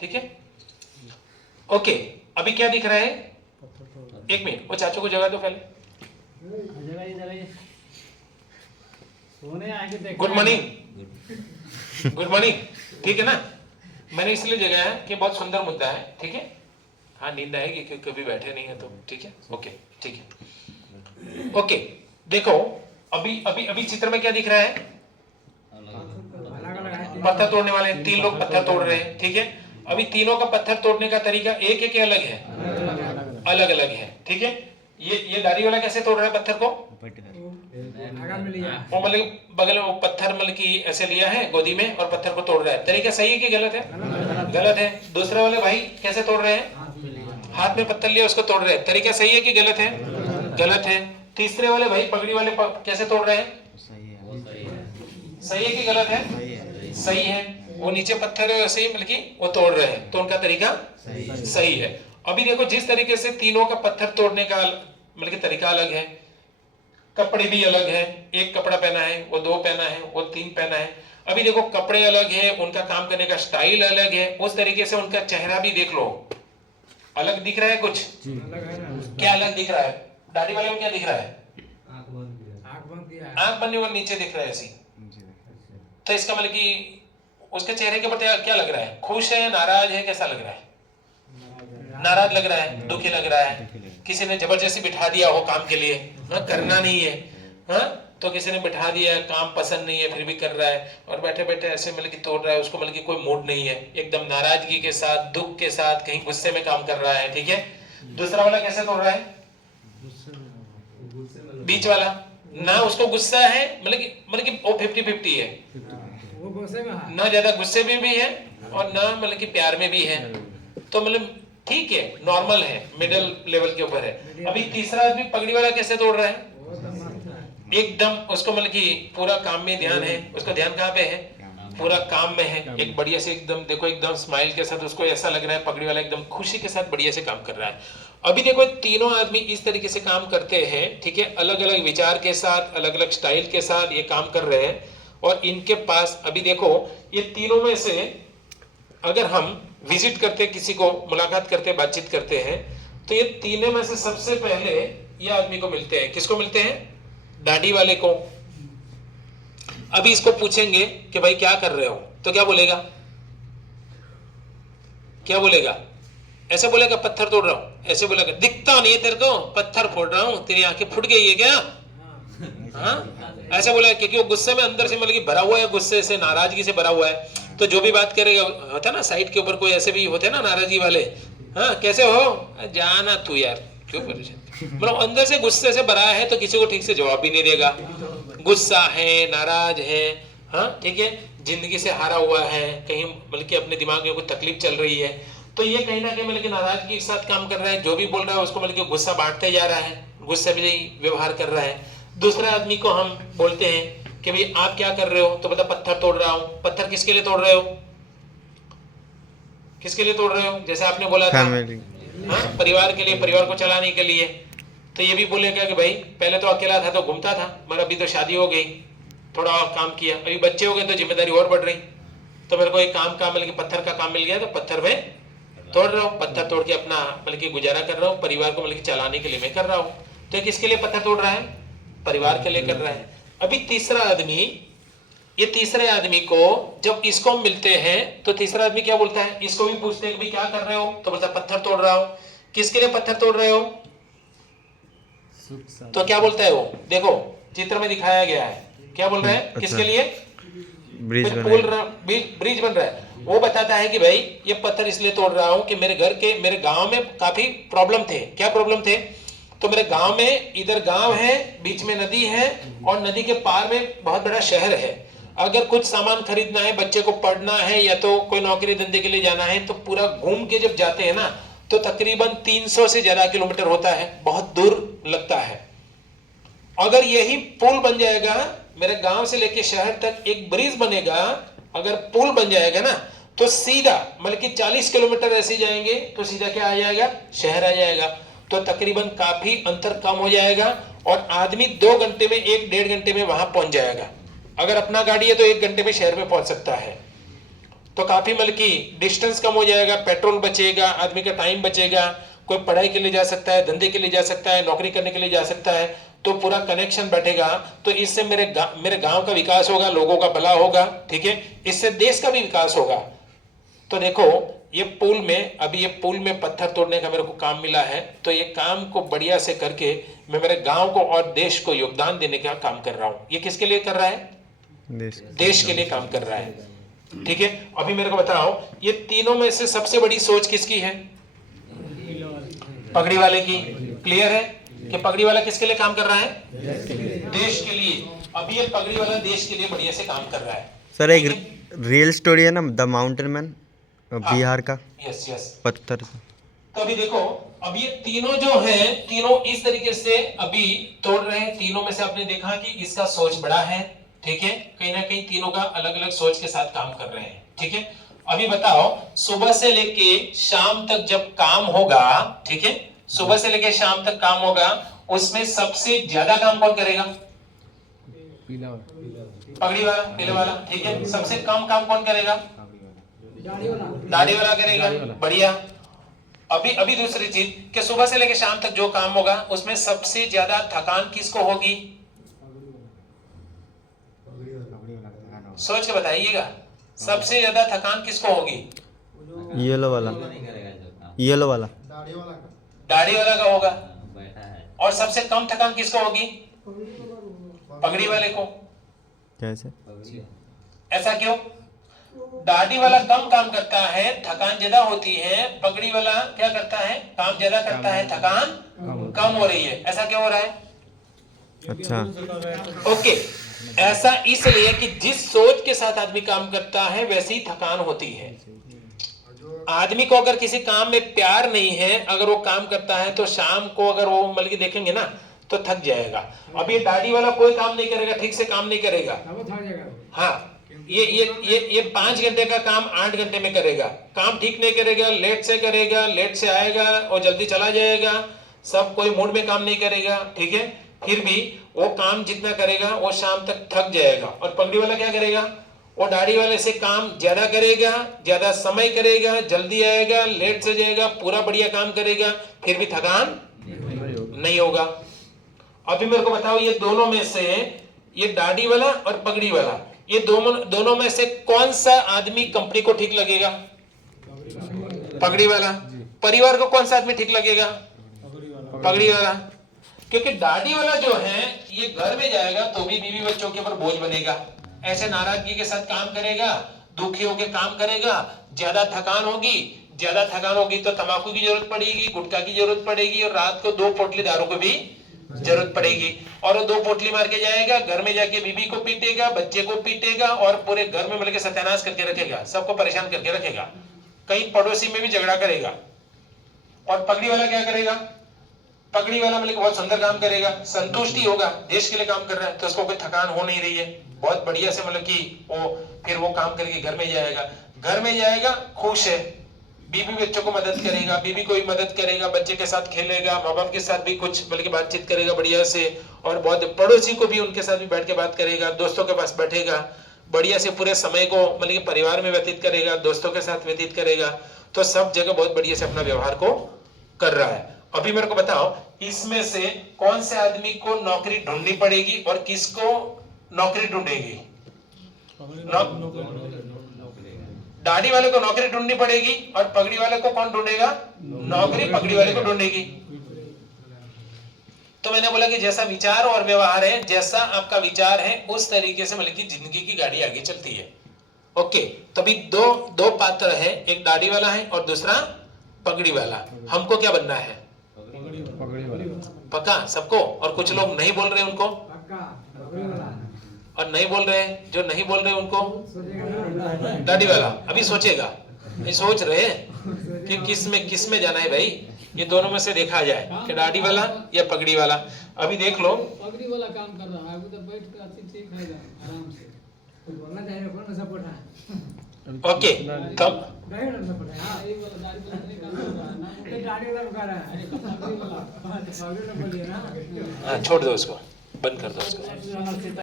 ठीक है, ओके। अभी क्या दिख रहा है, एक मिनट, वो चाचू को जगह दो पहले। गुड मॉर्निंग, गुड मॉर्निंग, ठीक है ना। मैंने इसलिए जगह है कि बहुत सुंदर मुद्दा है, ठीक है। हाँ नींद आएगी क्योंकि कभी बैठे नहीं है तो, ठीक है, ओके, ठीक है, ओके। देखो अभी अभी अभी चित्र में क्या दिख रहा है, पत्थर तोड़ने वाले 3 लोग पत्थर तोड़ रहे हैं, ठीक है। अभी तीनों का पत्थर तोड़ने का तरीका एक है कि अलग है, अलग अलग है, ठीक है। ये दाढ़ी वाला कैसे तोड़ रहा है पत्थर को, वो मतलब बगल में वो पत्थर मतलब कि ऐसे लिया है गोदी में और पत्थर को तोड़ रहा है, तरीका सही है कि गलत है, गलत है। दूसरे वाले भाई कैसे तोड़ रहे हैं, हाथ में पत्थर लिया उसको तोड़ रहे हैं, तरीका सही है कि गलत है, गलत है। तीसरे वाले भाई पगड़ी वाले कैसे तोड़ रहे हैं, सही है कि गलत है, सही है। वो नीचे पत्थर है वैसे ही मतलब कि वो तोड़ रहे हैं, तो उनका तरीका सही है। अभी देखो जिस तरीके से तीनों का पत्थर तोड़ने का मतलब कि तरीका अलग है, कपड़े भी अलग है, एक कपड़ा पहना है, वो 2 पहना है, वो 3 पहना है। अभी देखो कपड़े अलग है, उनका काम करने का स्टाइल अलग है, उस तरीके से उनका चेहरा भी देख लो, अलग दिख रहा है कुछ, क्या अलग दिख रहा है, दाढ़ी वाले में क्या दिख रहा है, आंख बंद और नीचे दिख रहा है ऐसी, तो इसका मतलब कि उसके चेहरे के ऊपर क्या लग रहा है, खुश है, नाराज है, कैसा लग रहा है, नाराज लग रहा है, दुखी लग रहा है। किसी ने जबरदस्ती बिठा दिया हो काम के लिए, करना नहीं है, हाँ, तो किसी ने बिठा दिया, काम पसंद नहीं है फिर भी कर रहा है, और बैठे बैठे ऐसे मतलब कि तोड़ रहा है, उसको मतलब कि कोई मूड नहीं है, एकदम नाराजगी के साथ, दुख के साथ, कहीं गुस्से में काम कर रहा है, ठीक है। दूसरा वाला कैसे तोड़ रहा है, बीच वाला ना उसको गुस्सा है, मतलब कि वो 50-50 है, ना ज्यादा गुस्से में भी है और ना मतलब कि प्यार में भी है, तो मतलब ठीक है, नॉर्मल है, मिडिल लेवल के ऊपर है। अभी तीसरा आदमी पगड़ी वाला कैसे तोड़ रहा है, एकदम उसको मतलब कि पूरा काम में ध्यान है, उसका ध्यान कहाँ पे है, पूरा काम में है, एक बढ़िया से एकदम देखो एकदम स्माइल के साथ, उसको ऐसा लग रहा है पगड़ी वाला एकदम खुशी के साथ बढ़िया से काम कर रहा है। अभी देखो तीनों आदमी इस तरीके से काम करते हैं, ठीक है, अलग अलग विचार के साथ, अलग अलग स्टाइल के साथ ये काम कर रहे हैं, और इनके पास अभी देखो ये तीनों में से अगर हम विजिट करते, किसी को मुलाकात करते, बातचीत करते हैं, तो ये तीनों में से सबसे पहले ये आदमी को मिलते हैं, किसको मिलते हैं, दाढ़ी वाले को। अभी इसको पूछेंगे कि भाई क्या कर रहे हो, तो क्या बोलेगा, क्या बोलेगा, ऐसे बोलेगा पत्थर तोड़ रहा हूं, ऐसे बोलेगा दिखता नहीं है तेरे को, पत्थर फोड़ रहा हूं, तेरी आंखें फुट गई है क्या, हाँ, ऐसे बोला, क्योंकि वो गुस्से में अंदर से मतलब कि भरा हुआ है, गुस्से से, नाराजगी से भरा हुआ है, तो जो भी बात करेगा, होता है ना साइड के ऊपर कोई ऐसे भी होते हैं ना नाराजगी वाले, हाँ कैसे हो, जाना तू यार, क्यों परेशान, मतलब अंदर से गुस्से से भरा है, तो किसी को ठीक से जवाब भी नहीं देगा, गुस्सा है, नाराज है, हाँ ठीक है, जिंदगी से हारा हुआ है, कहीं मतलब कि अपने दिमाग में कोई तकलीफ चल रही है, तो ये कहीं ना कहीं मतलब कि नाराजगी के साथ काम कर रहा है, जो भी बोल रहा है उसको मतलब कि गुस्सा बांटते जा रहा है, गुस्से में व्यवहार कर रहा है। दूसरे आदमी को हम बोलते हैं कि भाई आप क्या कर रहे हो, तो बता पत्थर तोड़ रहा हूं, पत्थर किसके लिए तोड़ रहे हो, किसके लिए तोड़ रहे हो, जैसे आपने बोला था, हाँ परिवार के लिए, परिवार को चलाने के लिए, तो ये भी बोलेगा कि भाई पहले तो अकेला था तो घूमता था, मगर अभी तो शादी हो गई, थोड़ा और काम किया, अभी बच्चे हो गए तो जिम्मेदारी और बढ़ रही, तो मेरे को एक काम का मतलब कि पत्थर का काम मिल गया, तो पत्थर में तोड़ रहा हूँ, पत्थर तोड़ के अपना मतलब कि गुजारा कर रहा हूँ, परिवार को मतलब कि चलाने के लिए मैं कर रहा हूँ। तो ये किसके लिए पत्थर तोड़ रहा है, परिवार के लिए कर रहा है। अभी तीसरा आदमी, ये तीसरे आदमी को जब इसको मिलते हैं तो तीसरा आदमी क्या बोलता है, इसको भी पूछते हैं कि भाई क्या कर रहे हो, तो बोलता पत्थर तोड़ रहा हूं, किसके लिए पत्थर तोड़ रहे हो, तो क्या बोलता है वो, देखो चित्र में दिखाया गया है, क्या बोल रहा है, अच्छा। किसके लिए, ब्रिज बन रहा है, वो बताता है कि भाई ये पत्थर इसलिए तोड़ रहा हूं कि मेरे गांव में काफी प्रॉब्लम थे, क्या प्रॉब्लम थे, तो मेरे गांव में, इधर गांव है, बीच में नदी है, और नदी के पार में बहुत बड़ा शहर है, अगर कुछ सामान खरीदना है, बच्चे को पढ़ना है या तो कोई नौकरी धंधे के लिए जाना है, तो पूरा घूम के जब जाते हैं ना, तो तकरीबन 300 से ज्यादा किलोमीटर होता है, बहुत दूर लगता है। अगर यही पुल बन जाएगा, मेरे गांव से लेके शहर तक एक ब्रिज बनेगा, अगर पुल बन जाएगा ना, तो सीधा मतलब कि 40 किलोमीटर ऐसे जाएंगे तो सीधा क्या आ जाएगा, शहर आ जाएगा, तो तकरीबन काफी अंतर कम हो जाएगा, और आदमी 2 घंटे में, 1-1.5 घंटे में वहां पहुंच जाएगा, अगर अपना गाड़ी है तो 1 घंटे में शहर में पहुंच सकता है। तो काफी मतलब कि डिस्टेंस कम हो जाएगा, पेट्रोल बचेगा, आदमी का टाइम बचेगा, कोई पढ़ाई के लिए जा सकता है, धंधे के लिए जा सकता है, नौकरी करने के लिए जा सकता है, तो पूरा कनेक्शन बैठेगा। तो इससे मेरे गांव का विकास होगा, लोगों का भला होगा, ठीक है, इससे देश का भी विकास होगा। तो देखो ये पुल में पत्थर तोड़ने का मेरे को काम मिला है, तो ये काम को बढ़िया से करके मैं मेरे गांव को और देश को योगदान देने का काम कर रहा हूं। ये किसके लिए कर रहा है? देश के लिए काम कर रहा है, ठीक है। अभी मेरे को बताओ, ये तीनों में से सबसे बड़ी सोच किसकी है? पगड़ी वाले की। क्लियर है कि पगड़ी वाला किसके लिए काम कर रहा है? देश के लिए। अभी ये पगड़ी वाला देश के लिए बढ़िया से काम कर रहा है। सर एक रियल स्टोरी है ना, द माउंटेन मैन, बिहार का। यस यस, पत्थर। तो अभी देखो, अब ये तीनों जो हैं, तीनों इस तरीके से अभी तोड़ रहे हैं। तीनों में से आपने देखा कि इसका सोच बड़ा है, ठीक है, कहीं ना कहीं तीनों का अलग अलग सोच के साथ काम कर रहे हैं, ठीक है। अभी बताओ, सुबह से लेके शाम तक जब काम होगा, ठीक है, सुबह से लेके शाम तक काम होगा, उसमें सबसे ज्यादा काम कौन करेगा? पगड़ी वाला, पीले वाला, ठीक है। सबसे कम काम कौन करेगा? दाढ़ी वाला करेगा। बढ़िया। अभी दूसरी चीज कि सुबह से लेके शाम तक जो काम होगा उसमें सबसे ज्यादा थकान किसको होगी? सोच के बताइएगा, सबसे ज्यादा थकान किसको होगी? येलो वाला। येलो वाला दाढ़ी वाला का होगा। और सबसे कम थकान किसको होगी? पगड़ी वाले को। कैसे? ऐसा क्यों? दाढ़ी वाला कम काम करता है, थकान ज्यादा होती है। पगड़ी वाला क्या करता है? काम ज्यादा करता है, थकान कम हो रही है। ऐसा क्यों हो रहा है? अच्छा, ओके। ऐसा इसलिए कि जिस सोच के साथ आदमी काम करता है वैसी ही थकान होती है। आदमी को अगर किसी काम में प्यार नहीं है, अगर वो काम करता है तो शाम को अगर वो मतलब कि देखेंगे ना तो थक जाएगा। अब ये दाढ़ी वाला कोई काम नहीं करेगा, ठीक से काम नहीं करेगा। हाँ, ये 5 घंटे का काम 8 घंटे में करेगा। काम ठीक नहीं करेगा, लेट से करेगा, लेट से आएगा और जल्दी चला जाएगा। सब कोई मूड में काम नहीं करेगा, ठीक है। फिर भी वो काम जितना करेगा वो शाम तक थक जाएगा। और पगड़ी वाला क्या करेगा? वो दाढ़ी वाले से काम ज्यादा करेगा, ज्यादा समय करेगा, जल्दी आएगा, लेट से जाएगा, पूरा बढ़िया काम करेगा, फिर भी थकान नहीं होगा। अभी मेरे को बताओ, ये दोनों में से, ये दाढ़ी वाला और पगड़ी वाला, ये दोनों में से कौन सा आदमी कंपनी को ठीक लगेगा? पगड़ी वाला। परिवार को कौन सा आदमी ठीक लगेगा? पगड़ी वाला। क्योंकि दाढ़ी वाला जो है ये घर में जाएगा तो भी बीवी बच्चों के ऊपर बोझ बनेगा, ऐसे नाराजगी के साथ काम करेगा, दुखी होकर काम करेगा, ज्यादा थकान होगी तो तंबाकू की जरूरत पड़ेगी, गुटखा की जरूरत पड़ेगी, और रात को 2 पोटली दारू को भी जरूरत पड़ेगी। और वो 2 पोटली मार के जाएगा, घर में जाके बीबी को पीटेगा, बच्चे को पीटेगा, और पूरे घर में मिलकर सत्यानाश करके रखेगा, सबको परेशान करके रखेगा, कहीं पड़ोसी में भी झगड़ा करेगा। और पगड़ी वाला क्या करेगा? पगड़ी वाला मतलब बहुत सुंदर काम करेगा, संतुष्टि होगा, देश के लिए काम कर रहा है तो उसको कोई थकान हो नहीं रही है, बहुत बढ़िया से मतलब कि फिर वो काम करके घर में जाएगा खुश है, बीबी बच्चों को मदद करेगा, बीबी को भी मदद करेगा, बच्चे के साथ खेलेगा, माँ बाप के साथ भी कुछ बल्कि बातचीत करेगा बढ़िया से, और बहुत पड़ोसी को भी उनके साथ भी बैठ के बात करेगा, दोस्तों के पास बैठेगा, बढ़िया से पूरे समय को मतलब कि परिवार में व्यतीत करेगा, दोस्तों के साथ व्यतीत करेगा। तो सब जगह बहुत बढ़िया से अपना व्यवहार को कर रहा है। अभी मेरे को बताओ, इसमें से कौन से आदमी को नौकरी ढूंढनी पड़ेगी और किसको नौकरी ढूंढेगी? दाढ़ी वाले को नौकरी ढूंढनी पड़ेगी और पगड़ी वाले को कौन ढूंढेगा? नौकरी पगड़ी वाले को ढूंढेगी। तो मैंने बोला कि जैसा विचार और व्यवहार है, जैसा आपका विचार है उस तरीके से मतलब कि जिंदगी की गाड़ी आगे चलती है। ओके, तभी दो पात्र है, एक दाढ़ी वाला है और दूसरा पगड़ी वाला। हमको क्या बनना है? पक्का सबको? और कुछ लोग नहीं बोल रहे उनको, और नहीं बोल रहे, जो नहीं बोल रहे उनको दाढ़ी वाला। अभी सोचेगा, नहीं सोच रहे कि किस में जाना है भाई, ये दोनों में से देखा जाए कि दाढ़ी वाला या पगड़ी वाला। अभी देख लो, पगड़ी वाला काम कर रहा है, अभी तो बैठ कर अच्छी ठीक है आराम से बोलना चाहिए, कौन सा सपोर्ट है। ओके, तब दाढ़ी वाला सपोर्ट है। हां, ये वाला दाढ़ी वाला नहीं कर रहा है ना, ये दाढ़ी वाला कर रहा है, पगड़ी वाला बोलिए ना। छोड़ दो उसको, बंद कर दो उसको।